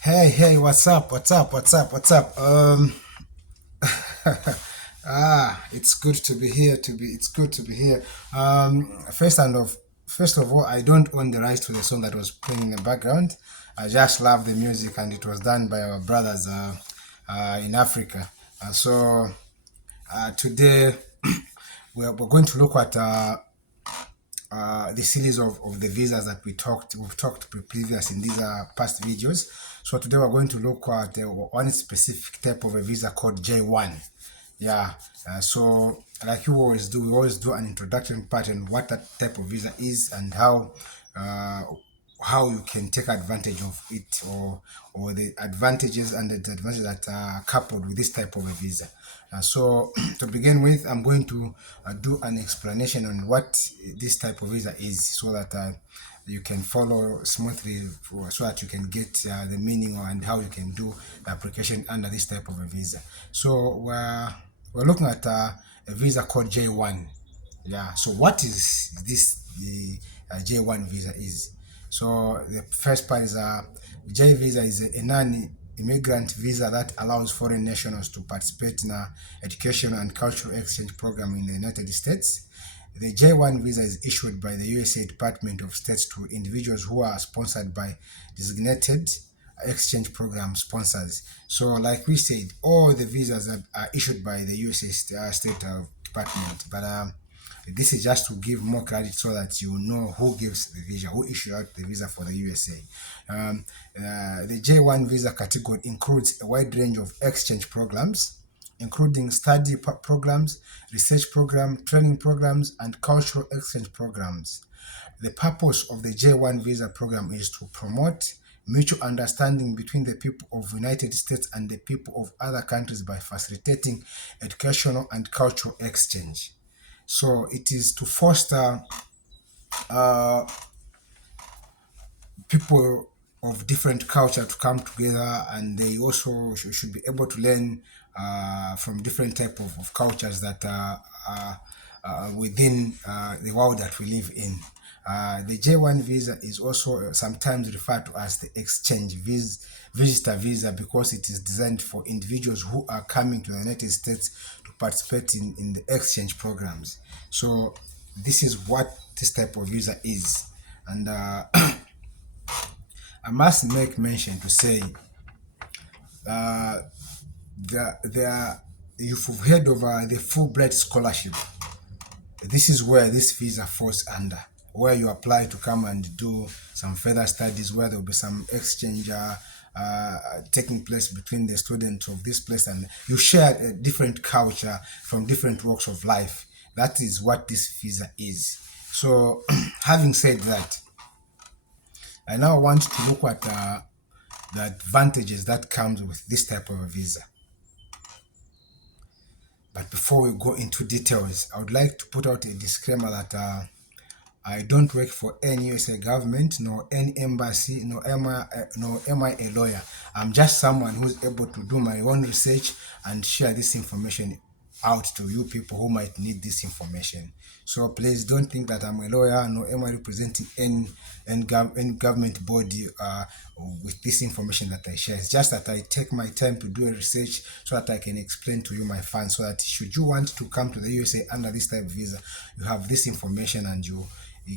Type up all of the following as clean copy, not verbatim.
Hey, what's up? What's up? It's good to be here. It's good to be here. First of all, I don't own the rights to the song that was playing in the background. I just love the music, and it was done by our brothers in Africa. Today we're going to look at the series of the visas that we've talked previous in these past videos. So today we're going to look at one specific type of a visa called J-1. Yeah. So like you always do, we always do an introduction part on what that type of visa is and uh, how you can take advantage of it, or the advantages and the disadvantages that are coupled with this type of a visa. So to begin with, I'm going to do an explanation on what this type of visa is, so that you can follow smoothly, so that you can get the meaning and how you can do the application under this type of a visa. So we're looking at a visa called J1. Yeah. So what is this? The J1 visa is. So the first part is J visa is a non-immigrant visa that allows foreign nationals to participate in a educational and cultural exchange program in the United States. The J1 visa is issued by the USA Department of State to individuals who are sponsored by designated exchange program sponsors. So, like we said, all the visas are issued by the USA State Department, but this is just to give more credit so that you know who gives the visa, who issued out the visa for the USA. The J1 visa category includes a wide range of exchange programs, including study programs, research programs, training programs, and cultural exchange programs. The purpose of the J1 visa program is to promote mutual understanding between the people of the United States and the people of other countries by facilitating educational and cultural exchange. So it is to foster uh, people of different culture to come together, and they also should be able to learn from different type of cultures that are within the world that we live in. The J1 visa is also sometimes referred to as the exchange visitor visa, because it is designed for individuals who are coming to the United States to participate in the exchange programs. So this is what this type of visa is. And I must make mention to say there you've heard of the Fulbright scholarship. This is where this visa falls under, where you apply to come and do some further studies, where there will be some exchange taking place between the students of this place, and you share a different culture from different walks of life. That is what this visa is. So, having said that, I now want to look at the advantages that comes with this type of a visa. But before we go into details, I would like to put out a disclaimer that I don't work for any USA government, nor any embassy, nor am I a lawyer. I'm just someone who's able to do my own research and share this information out to you people who might need this information. So please don't think that I'm a lawyer, nor am I representing any government body with this information that I share. It's just that I take my time to do a research so that I can explain to you, my fans, so that should you want to come to the USA under this type of visa, you have this information, and you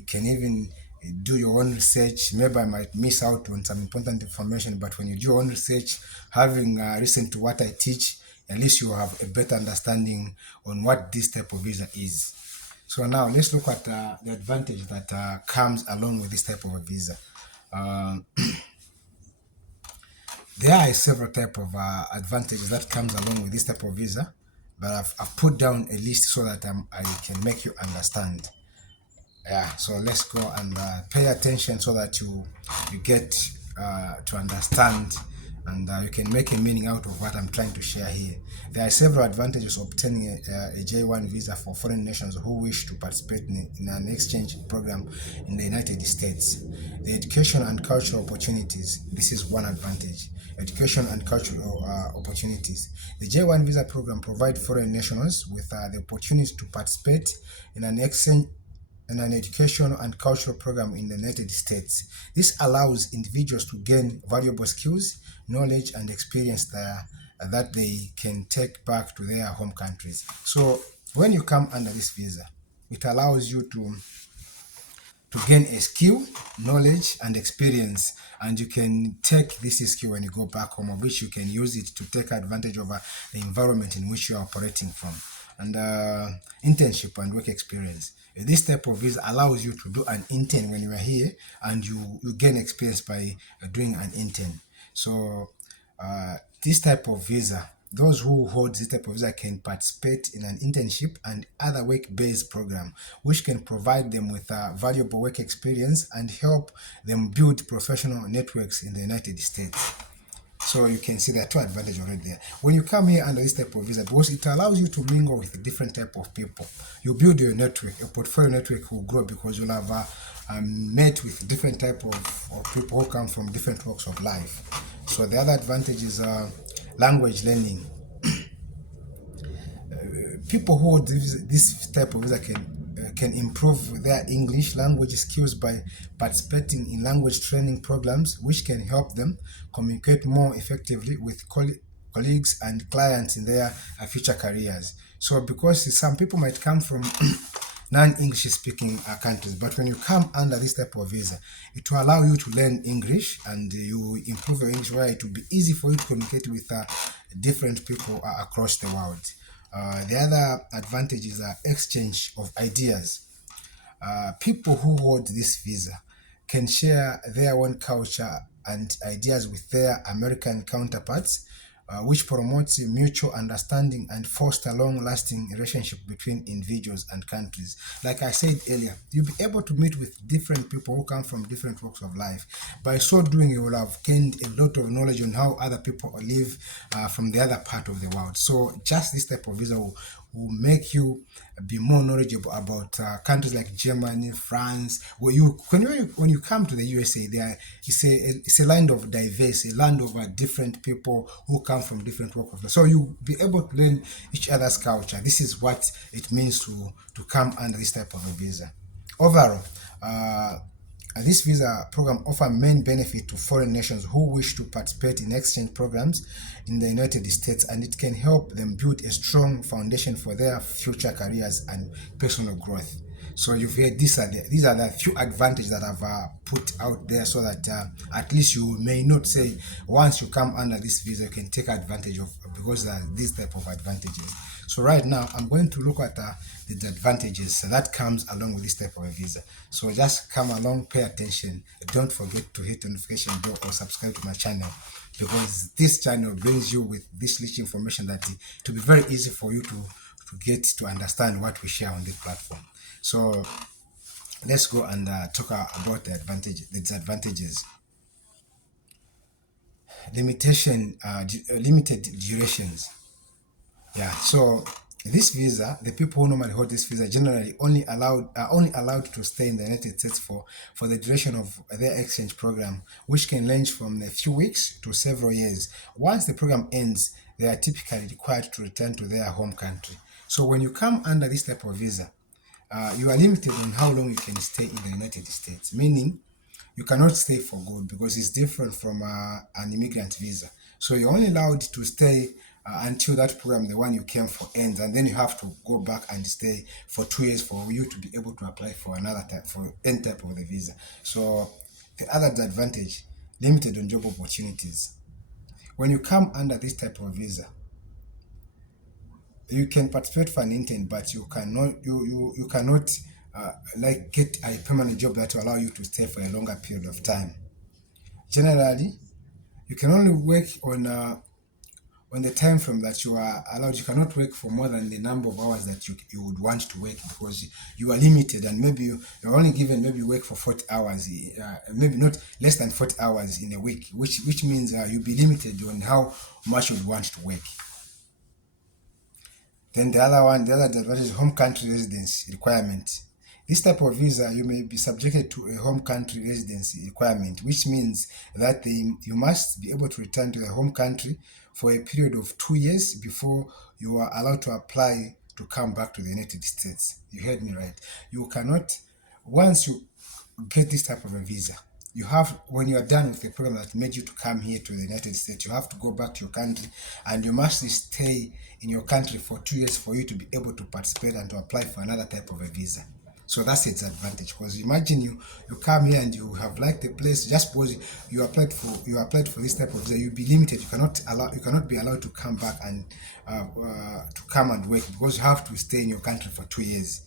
can even do your own research. Maybe I might miss out on some important information, but when you do your own research, having listened to what I teach, at least you have a better understanding on what this type of visa is. So now let's look at the advantage that comes along with this type of a visa. Uh, there are several type of advantages that comes along with this type of visa, but I've put down a list so that I can make you understand. Yeah, so let's go and pay attention so that you get to understand and you can make a meaning out of what I'm trying to share here. There are several advantages of obtaining a J-1 visa for foreign nationals who wish to participate in an exchange program in the United States. The education and cultural opportunities. This is one advantage. Education and cultural opportunities. The J-1 visa program provides foreign nationals with the opportunity to participate in an exchange and an educational and cultural program in the United States. This allows individuals to gain valuable skills, knowledge, and experience that they can take back to their home countries. So when you come under this visa, it allows you to gain a skill, knowledge, and experience, and you can take this skill when you go back home, of which you can use it to take advantage of the environment in which you are operating from, and internship and work experience. This type of visa allows you to do an intern when you are here, and you gain experience by doing an intern. So this type of visa, those who hold this type of visa can participate in an internship and other work-based program, which can provide them with valuable work experience and help them build professional networks in the United States. So you can see there are two advantages already there. When you come here under this type of visa, because it allows you to mingle with different type of people, you build your network, your portfolio network will grow because you'll have met with different type of people who come from different walks of life. So the other advantage is language learning. People who hold this type of visa can improve their English language skills by participating in language training programs, which can help them communicate more effectively with colleagues and clients in their future careers. So because some people might come from non-English speaking countries, but when you come under this type of visa, it will allow you to learn English, and you improve your English, where it will be easy for you to communicate with different people across the world. The other advantage is exchange of ideas. People who hold this visa can share their own culture and ideas with their American counterparts, which promotes mutual understanding and foster long-lasting relationship between individuals and countries. Like I said earlier, you'll be able to meet with different people who come from different walks of life. By so doing, you will have gained a lot of knowledge on how other people live from the other part of the world. So just this type of visa will make you be more knowledgeable about countries like Germany, France. Where when you come to the USA, it's a land of diverse, a land of different people who come from different walks of life. So you'll be able to learn each other's culture. This is what it means to come under this type of a visa. Overall, this visa program offers main benefit to foreign nations who wish to participate in exchange programs in the United States, and it can help them build a strong foundation for their future careers and personal growth. So you've heard these are the few advantages that I've put out there, so that at least you may not say once you come under this visa you can take advantage of, because there are these type of advantages. So right now I'm going to look at the advantages that comes along with this type of a visa. So just come along, pay attention. Don't forget to hit the notification bell or subscribe to my channel, because this channel brings you with this rich information that it will be very easy for you to get to understand what we share on this platform. So let's go and talk about the disadvantages. Limited durations. Yeah, so this visa, the people who normally hold this visa generally only allowed to stay in the United States for the duration of their exchange program, which can range from a few weeks to several years. Once the program ends, they are typically required to return to their home country. So when you come under this type of visa, you are limited on how long you can stay in the United States, meaning you cannot stay for good, because it's different from an immigrant visa. So you're only allowed to stay until that program, the one you came for, ends, and then you have to go back and stay for 2 years for you to be able to apply for another type, for any type of the visa. So the other disadvantage, limited on job opportunities. When you come under this type of visa, you can participate for an intern, but you cannot like get a permanent job that will allow you to stay for a longer period of time. Generally, you can only work on the time frame that you are allowed. You cannot work for more than the number of hours that you would want to work, because you are limited, and maybe you're only given maybe work for 40 hours, maybe not less than 40 hours in a week, which means you'll be limited on how much you would want to work. Then the other disadvantage is home country residence requirement. This type of visa, you may be subjected to a home country residency requirement, which means that you must be able to return to the home country for a period of 2 years before you are allowed to apply to come back to the United States. You heard me right. You cannot, once you get this type of a visa, you have, when you are done with the program that made you to come here to the United States, you have to go back to your country, and you must stay in your country for 2 years for you to be able to participate and to apply for another type of a visa. So that's its advantage, because imagine you come here and you have liked the place, just because you applied for this type of visa, you'll be limited. You cannot be allowed to come back and to come and work, because you have to stay in your country for 2 years.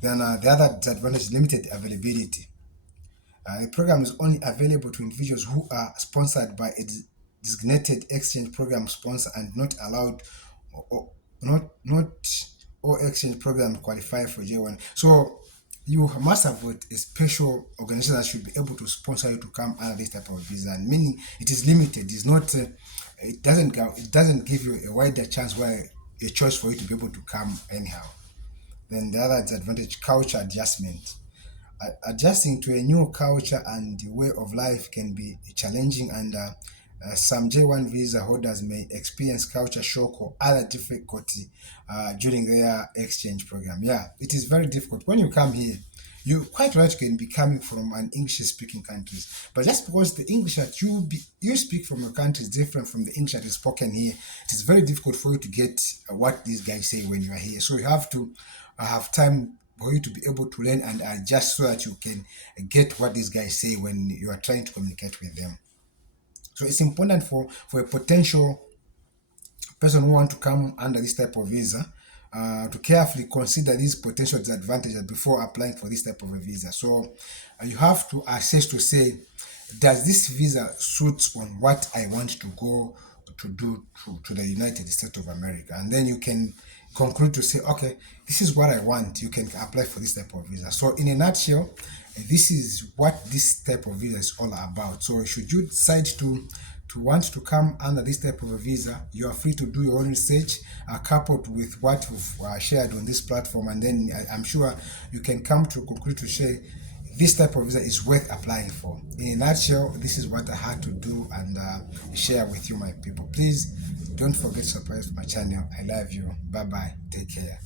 Then the other disadvantage is limited availability. The program is only available to individuals who are sponsored by a designated exchange program sponsor, and not allowed, or not all exchange programs qualify for J-1. So you must have a special organization that should be able to sponsor you to come under this type of visa, and meaning it is limited. It's not. It doesn't give you a wider chance, where a choice for you to be able to come anyhow. Then the other disadvantage, culture adjustment. Adjusting to a new culture and way of life can be challenging, and some J1 visa holders may experience culture shock or other difficulty during their exchange program. Yeah, it is very difficult. When you come here, you quite right can be coming from an English-speaking countries, but just because the English that you speak from your country is different from the English that is spoken here, it is very difficult for you to get what these guys say when you are here. So you have to have time for you to be able to learn and adjust, so that you can get what these guys say when you are trying to communicate with them. So it's important for a potential person who want to come under this type of visa to carefully consider these potential disadvantages before applying for this type of a visa. So you have to assess to say, does this visa suits on what I want to go to do to the United States of America? And then you can conclude to say, okay, this is what I want. You can apply for this type of visa. So in a nutshell, this is what this type of visa is all about. So should you decide to want to come under this type of a visa, you are free to do your own research, coupled with what we've shared on this platform, and then I'm sure you can come to conclude to say this type of visa is worth applying for. In a nutshell, this is what I had to do and share with you, my people. Please don't forget to subscribe to my channel. I love you. Bye bye. Take care.